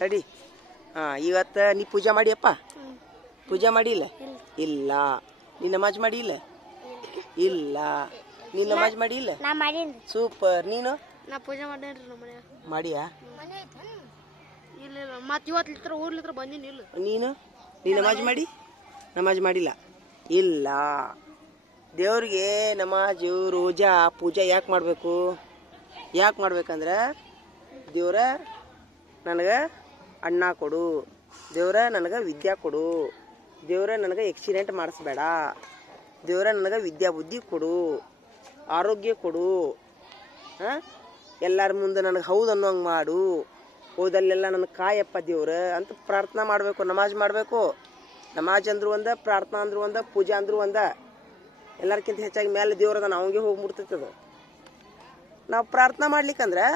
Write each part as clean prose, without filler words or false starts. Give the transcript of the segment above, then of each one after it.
ತಡಿ. ಇವತ್ತು ನೀ ಪೂಜೆ ಮಾಡಿಯಪ್ಪ? ಪೂಜೆ ಮಾಡಿಲ್ಲ? ಇಲ್ಲ. ನೀ ನಮಾಜ್ ಮಾಡಿಲ್ಲ? ಇಲ್ಲ. ನೀ ನಮಾಜ್ ಮಾಡಿಲ್ಲ? ಸೂಪರ್. ನೀನು? ನಾ ಪೂಜೆ ಮಾಡೇನ್ರಿ ನಮ್ಮ ಮನ್ಯಾಗ. ಮಾಡಿಯಾ? ಇಲ್ಲ ಇಲ್ಲ, ಮತ್ತೆ ಇವತ್ತು ಲಿತ್ರ ಊರ್ಲಿತ್ರ ಬಂದಿನಿ. ಇಲ್ಲ. ನೀ ನಮಾಜ್ ಮಾಡಿ? ನಮಾಜ್ ಮಾಡಿಲ್ಲ? ಇಲ್ಲ. ದೇವ್ರಿಗೆ ನಮಾಜು ರೋಜಾ ಪೂಜೆ ಯಾಕೆ ಮಾಡಬೇಕು? ಯಾಕೆ ಮಾಡ್ಬೇಕಂದ್ರೆ ದೇವ್ರ ನನಗೆ ಅಣ್ಣ ಕೊಡು, ದೇವ್ರ ನನಗೆ ವಿದ್ಯಾ ಕೊಡು, ದೇವ್ರ ನನಗೆ ಆಕ್ಸಿಡೆಂಟ್ ಮಾಡಿಸ್ಬೇಡ, ದೇವ್ರ ನನಗೆ ವಿದ್ಯಾ ಬುದ್ಧಿ ಕೊಡು, ಆರೋಗ್ಯ ಕೊಡು, ಎಲ್ಲರ ಮುಂದೆ ನನಗೆ ಹೌದು ಅನ್ನೋಂಗೆ ಮಾಡು, ಹೋದಲ್ಲೆಲ್ಲ ನನಗೆ ಕಾಯಪ್ಪ ದೇವ್ರ ಅಂತ ಪ್ರಾರ್ಥನಾ ಮಾಡಬೇಕು, ನಮಾಜ್ ಮಾಡಬೇಕು. ನಮಾಜ್ ಅಂದ್ರು ಒಂದ, ಪ್ರಾರ್ಥನಾ ಅಂದ್ರು ಒಂದ, ಪೂಜೆ ಅಂದ್ರು ಒಂದ. ಎಲ್ಲರ್ಕಿಂತ ಹೆಚ್ಚಾಗಿ ಮೇಲೆ ದೇವ್ರದ ಅವಂಗೆ ಹೋಗಿ ಮುಟ್ತದ. ನಾವು ಪ್ರಾರ್ಥನಾ ಮಾಡ್ಲಿಕ್ಕಂದ್ರೆ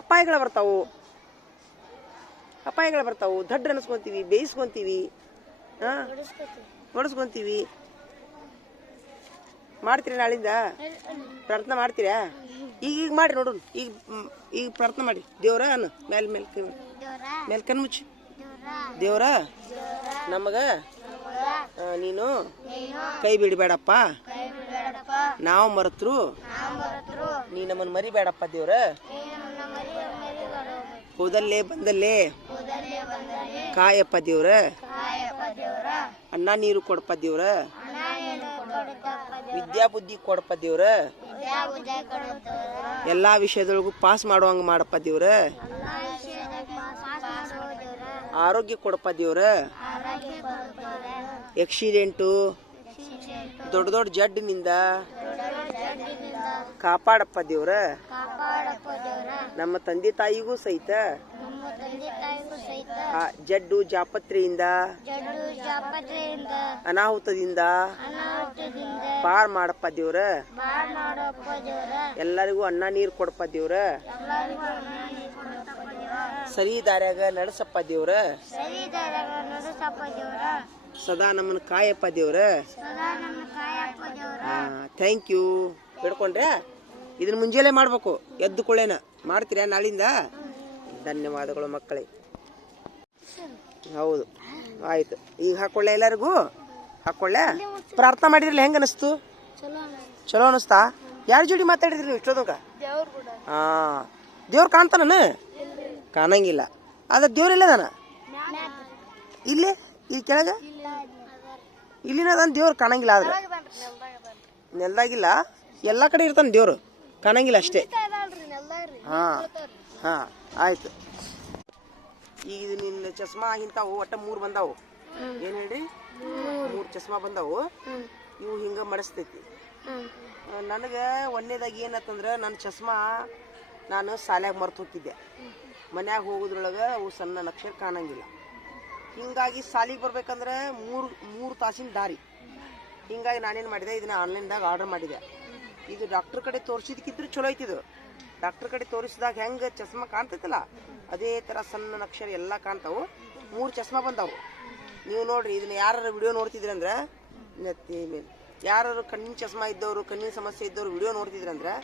ಅಪಾಯಗಳು ಬರ್ತಾವು, ದಡ್ಡ ಅನಿಸ್ಕೊಂತೀವಿ, ಬೇಯಿಸ್ಕೊಂತೀವಿ, ಹೊಡೆಸ್ಕೊಂತೀವಿ. ಮಾಡ್ತೀರಿ ನಾಳಿಂದ ಪ್ರಾರ್ಥನಾ ಮಾಡ್ತೀರಾ? ಈಗ ಮಾಡ್ರಿ ನೋಡು. ಈಗ ಪ್ರಾರ್ಥನಾ ಮಾಡಿ. ದೇವ್ರ ಅನ್ನ ಮೇಲೆ ಕಣ್ ಮುಚ್ಚಿ. ದೇವ್ರ ನಮಗ ನೀನು ಕೈ ಬಿಡಬೇಡಪ್ಪ, ನಾವು ಮರೆತ್ರು ನೀ ನಮ್ಮನ್ನು ಮರಿಬೇಡಪ್ಪ ದೇವ್ರ. ಹೋದಲ್ಲೇ ಬಂದಲ್ಲೇ ಕಾಯಪ್ಪ ದೇವ್ರ, ಅನ್ನ ನೀರು ಕೊಡಪ್ಪ ದೇವ್ರ, ವಿದ್ಯಾ ಬುದ್ಧಿ ಕೊಡಪ್ಪ ದೇವ್ರ, ಎಲ್ಲಾ ವಿಷಯದೊಳಗೂ ಪಾಸ್ ಮಾಡುವಂಗ ಮಾಡಪ್ಪ ದೇವ್ರ, ಆರೋಗ್ಯ ಕೊಡಪ್ಪ ದೇವ್ರ, ಆಕ್ಸಿಡೆಂಟು ದೊಡ್ಡ ದೊಡ್ಡ ಜಡ್ಡಿನಿಂದ ಕಾಪಾಡಪ್ಪ ದೇವ್ರ, ನಮ್ಮ ತಂದೆ ತಾಯಿಗೂ ಸಹಿತ ಜಡ್ಡು ಜಾಪತ್ರೆಯಿಂದ ಅನಾಹುತದಿಂದ ಪಾರ್ ಮಾಡಪ್ಪ ದೇವ್ರ, ಎಲ್ಲರಿಗೂ ಅನ್ನ ನೀರು ಕೊಡಪ್ಪ ದೇವ್ರ, ಸರಿ ದಾರ್ಯಾಗ ನಡೆಸಪ್ಪ ದೇವ್ರ, ಸದಾ ನಮ್ಮನ್ನ ಕಾಯಪ್ಪ ದೇವ್ರ. Thank you. ಬೇಡ್ಕೊಂಡ್ರೆ ಇದನ್ನ ಮುಂಜಾನೆ ಮಾಡ್ಬೇಕು, ಎದ್ದು ಕೊಳ್ಳೇನ ಮಾಡ್ತೀರಾ ನಾಳಿಂದ? ಧನ್ಯವಾದಗಳು ಮಕ್ಕಳೇ. ಹೌದು, ಆಯ್ತು. ಈಗ ಹಾಕೊಳ್ಳೆ, ಎಲ್ಲರಿಗೂ ಹಾಕೊಳ್ಳೆ. ಪ್ರಾರ್ಥನಾ ಮಾಡಿದ್ರಲ್ಲ, ಹೆಂಗ ಅನಿಸ್ತು? ಚಲೋ ಅನಿಸ್ತಾ? ಯಾರ ಜೋಡಿ ಮಾತಾಡಿದ್ರಿ ನೀವು ಇಷ್ಟೊಂದು? ದೇವ್ರು ಕಾಣ್ತಾನ? ಕಾಣಂಗಿಲ್ಲ. ಅದ ದೇವ್ರೆಲ್ಲದಾನ? ಇಲ್ಲೇ ಇಲ್ಲಿ ಕೆಳಗ ಇಲ್ಲಿನ ದೇವ್ರು ಕಾಣಂಗಿಲ್ಲ. ಆದ್ರೆ ನೆಲ್ದಾಗಿಲ್ಲ, ಎಲ್ಲಾ ಕಡೆ ಇರ್ತಾನ ದೇವ್ರು, ಕಾಣಂಗಿಲ್ಲ ಅಷ್ಟೇ. ಹಾ ಆಯ್ತು. ಈಗ ನಿನ್ನ ಚಸ್ಮಾ ಇಂತಾವು ಒಟ್ಟ 3 ಬಂದಾವು. ಏನ್ ಹೇಳ್ರಿ? 3 ಚಸ್ಮಾ ಬಂದಾವು. ಇವು ಹಿಂಗ ಮಡಸ್ತೈತಿ. ನನಗ ಒಂದೇದಾಗಿ ಏನತ್ತಂದ್ರ, ನನ್ನ ಚಸ್ಮಾ ನಾನು ಸಾಲ್ಯಾಗ ಮರ್ತು ಹೋಗ್ತಿದ್ದೆ. ಮನ್ಯಾಗ ಹೋಗೋದ್ರೊಳಗ ಅವು ಸಣ್ಣ ಅಕ್ಷರ ಕಾಣಂಗಿಲ್ಲ. ಹಿಂಗಾಗಿ ಸಾಲಿಗೆ ಬರ್ಬೇಕಂದ್ರೆ 3 ತಾಸಿನ ದಾರಿ. ಹಿಂಗಾಗಿ ನಾನೇನು ಮಾಡಿದೆ, ಇದನ್ನ ಆನ್ಲೈನ್ದಾಗ ಆರ್ಡರ್ ಮಾಡಿದೆ. ಇದು ಡಾಕ್ಟರ್ ಕಡೆ ತೋರಿಸಿದಕ್ಕಿದ್ರು ಚಲೋ ಐತಿದು. ಡಾಕ್ಟರ್ ಕಡೆ ತೋರಿಸಿದಾಗ ಹೆಂಗೆ ಚಸ್ಮಾ ಕಾಣ್ತೈತಲ್ಲ, ಅದೇ ಥರ ಸಣ್ಣ ಅಕ್ಷರ ಎಲ್ಲ ಕಾಣ್ತಾವು. 3 ಚಸ್ಮಾ ಬಂದಾವು. ನೀವು ನೋಡ್ರಿ, ಇದನ್ನ ಯಾರು ವಿಡಿಯೋ ನೋಡ್ತಿದ್ರಂದ್ರೆ, ಯಾರು ಕಣ್ಣಿನ ಚಸ್ಮಾ ಇದ್ದವರು, ಕಣ್ಣಿನ ಸಮಸ್ಯೆ ಇದ್ದವ್ರು ವಿಡಿಯೋ ನೋಡ್ತಿದ್ರಂದ್ರೆ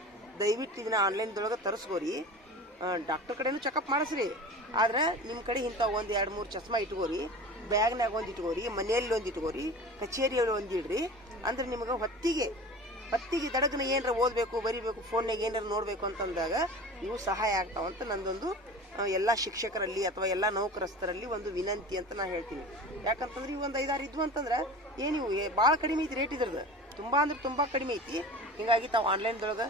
ದಯವಿಟ್ಟು ಇದನ್ನ ಆನ್ಲೈನ್ದೊಳಗೆ ತರಿಸ್ಕೋರಿ. ಡಾಕ್ಟರ್ ಕಡೆನೂ ಚೆಕಪ್ ಮಾಡಿಸ್ರಿ. ಆದ್ರೆ ನಿಮ್ಮ ಕಡೆ ಇಂಥ 1-2-3 ಚಸ್ಮಾ ಇಟ್ಕೋರಿ. ಬ್ಯಾಗ್ನಾಗ ಒಂದು ಇಟ್ಕೋರಿ, ಮನೆಯಲ್ಲಿ ಒಂದು ಇಟ್ಕೋರಿ, ಕಚೇರಿಯಲ್ಲಿ ಒಂದು ಇಡ್ರಿ. ಅಂದ್ರೆ ನಿಮಗೆ ಹೊತ್ತಿಗೆ ದಡಗನ ಏನಾರ ಓದಬೇಕು, ಬರಿಬೇಕು, ಫೋನ್ನಾಗ ಏನಾರ ನೋಡಬೇಕು ಅಂತಂದಾಗ ಇವು ಸಹಾಯ ಆಗ್ತಾವಂತ ನಂದೊಂದು ಎಲ್ಲ ಶಿಕ್ಷಕರಲ್ಲಿ ಅಥವಾ ಎಲ್ಲ ನೌಕರಸ್ಥರಲ್ಲಿ ಒಂದು ವಿನಂತಿ ಅಂತ ನಾನು ಹೇಳ್ತೀನಿ. ಯಾಕಂತಂದ್ರೆ ಇವು ಒಂದು 5-6 ಇದ್ವು ಅಂತಂದ್ರೆ ಏನಿವು ಭಾಳ ಕಡಿಮೆ ಐತಿ ರೇಟ್. ಇದ್ರದ್ದು ತುಂಬ ಕಡಿಮೆ ಐತಿ. ಹಿಂಗಾಗಿ ತಾವು ಆನ್ಲೈನ್ದೊಳಗೆ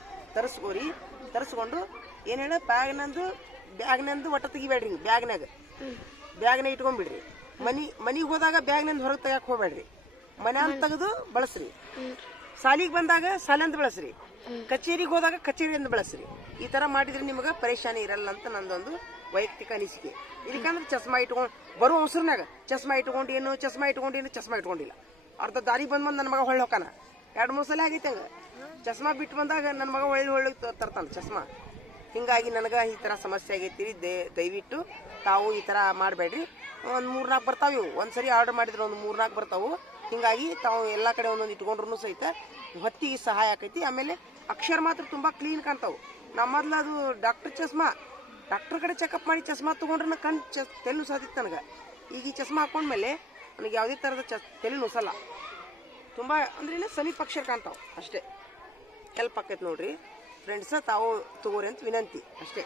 ತರಿಸ್ಕೊಂಡು ಏನು ಹೇಳ, ಬ್ಯಾಗ್ನಂದು ಒಟ್ಟ ತೆಗಿಬೇಡ್ರಿ. ಬ್ಯಾಗ್ನಾಗ ಇಟ್ಕೊಂಡ್ಬಿಡ್ರಿ. ಮನಿಗೆ ಹೋದಾಗ ಬ್ಯಾಗ್ನಿಂದ ಹೊರಗೆ ತೆಗಕ್ಕೆ ಹೋಗ್ಬೇಡ್ರಿ. ಮನ್ಯಾಗ ತೆಗೆದು ಬಳಸ್ರಿ. ಸಾಲಿಗೆ ಬಂದಾಗ ಸಾಲಂದ ಬಳಸ್ರಿ. ಕಚೇರಿಗೆ ಹೋದಾಗ ಕಚೇರಿಯಿಂದ ಬಳಸ್ರಿ. ಈ ತರ ಮಾಡಿದ್ರೆ ನಿಮಗೆ ಪರೇಶಾನಿ ಇರಲ್ಲ ಅಂತ ನಂದೊಂದು ವೈಯಕ್ತಿಕ ಅನಿಸಿಕೆ. ಇದಕ್ಕಂದ್ರೆ ಚಸ್ಮಾ ಇಟ್ಕೊಂಡು ಬರೋ ಅವಸರನಾಗ ಚಸ್ಮಾ ಇಟ್ಕೊಂಡಿಲ್ಲ. ಅರ್ಧ ದಾರಿ ಬಂದ್ ನನ್ನ ಮಗ ಹೊಳ್ಳಿ ಹೋಕಾನ. 2-3 ಸಲ ಆಗೈತೆ ಹಂಗ. ಚಸ್ಮಾ ಬಿಟ್ಟು ಬಂದಾಗ ನನ್ನ ಮಗ ಹೊಳ್ಳಿ ತರ್ತಾನ ಚಸ್ಮಾ. ಹಿಂಗಾಗಿ ನನಗೆ ಈ ಥರ ಸಮಸ್ಯೆ ಆಗೈತಿ. ದಯವಿಟ್ಟು ತಾವು ಈ ಥರ ಮಾಡಬೇಡ್ರಿ. ಒಂದು 3-4 ಬರ್ತಾವೆ ಇವು. ಒಂದ್ಸರಿ ಆರ್ಡರ್ ಮಾಡಿದ್ರೆ ಒಂದು 3-4 ಬರ್ತಾವು. ಹಿಂಗಾಗಿ ತಾವು ಎಲ್ಲ ಕಡೆ ಒಂದೊಂದು ಇಟ್ಕೊಂಡ್ರು ಸಹಿತ ಹೊತ್ತಿಗೆ ಸಹಾಯ ಆಕೈತಿ. ಆಮೇಲೆ ಅಕ್ಷರ ಮಾತ್ರ ತುಂಬ ಕ್ಲೀನ್ ಕಾಣ್ತಾವು. ಮೊದಲು ಅದು ಡಾಕ್ಟರ್ ಚಸ್ಮಾ ಡಾಕ್ಟರ್ ಕಡೆ ಚೆಕಪ್ ಮಾಡಿ ಚಸ್ಮಾ ತೊಗೊಂಡ್ರೆ ನಾ ಕಣ್ಣು ತಲೆ ನುಸಾದಿತ್ತು ನನಗೆ. ಈಗ ಈ ಚಸ್ಮಾ ಹಾಕೊಂಡ್ಮೇಲೆ ನನಗೆ ಯಾವುದೇ ಥರದ ತಲೆ ನುಸಲ್ಲ. ತುಂಬ ಅಂದ್ರೆ ಸಮೀಪ ಅಕ್ಷರ ಕಾಣ್ತಾವೆ ಅಷ್ಟೇ. ಹೆಲ್ಪ್ ಆಕೈತೆ ನೋಡ್ರಿ ಫ್ರೆಂಡ್ಸ, ತಾವು ತಗೋರಿ ಅಂತ ವಿನಂತಿ ಅಷ್ಟೇ.